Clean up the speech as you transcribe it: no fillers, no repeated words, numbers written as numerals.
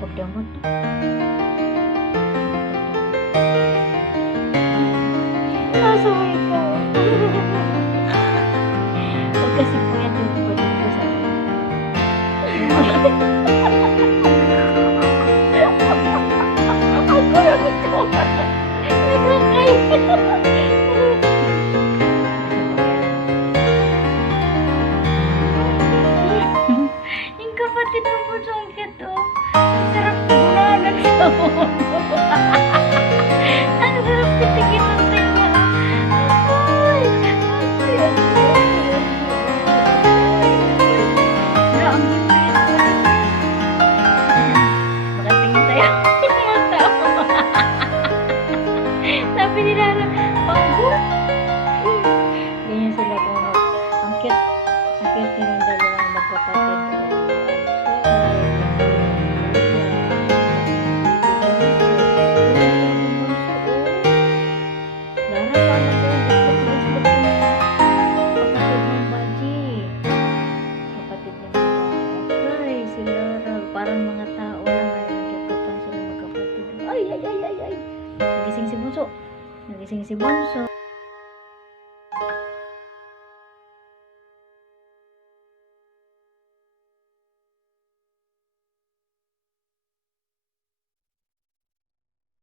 Pagdamot. Nasaway ko. Huwag kasi po yan yung pagod ko sa ako lang ito. Yung kapatid mo po sungkit, oh. Sarap bumalag sa mundo. Ang sarap titigin ng tinga. Ay, ang himit ko. Makatingin sa'yo. Mata mo. Sabi nila, panggo. Ganyan sila kung ang cute nilang dalawang magkapatid. Parang mga tao naman nagkakapan sila magkapatid. Ay. Nagising si Bunso.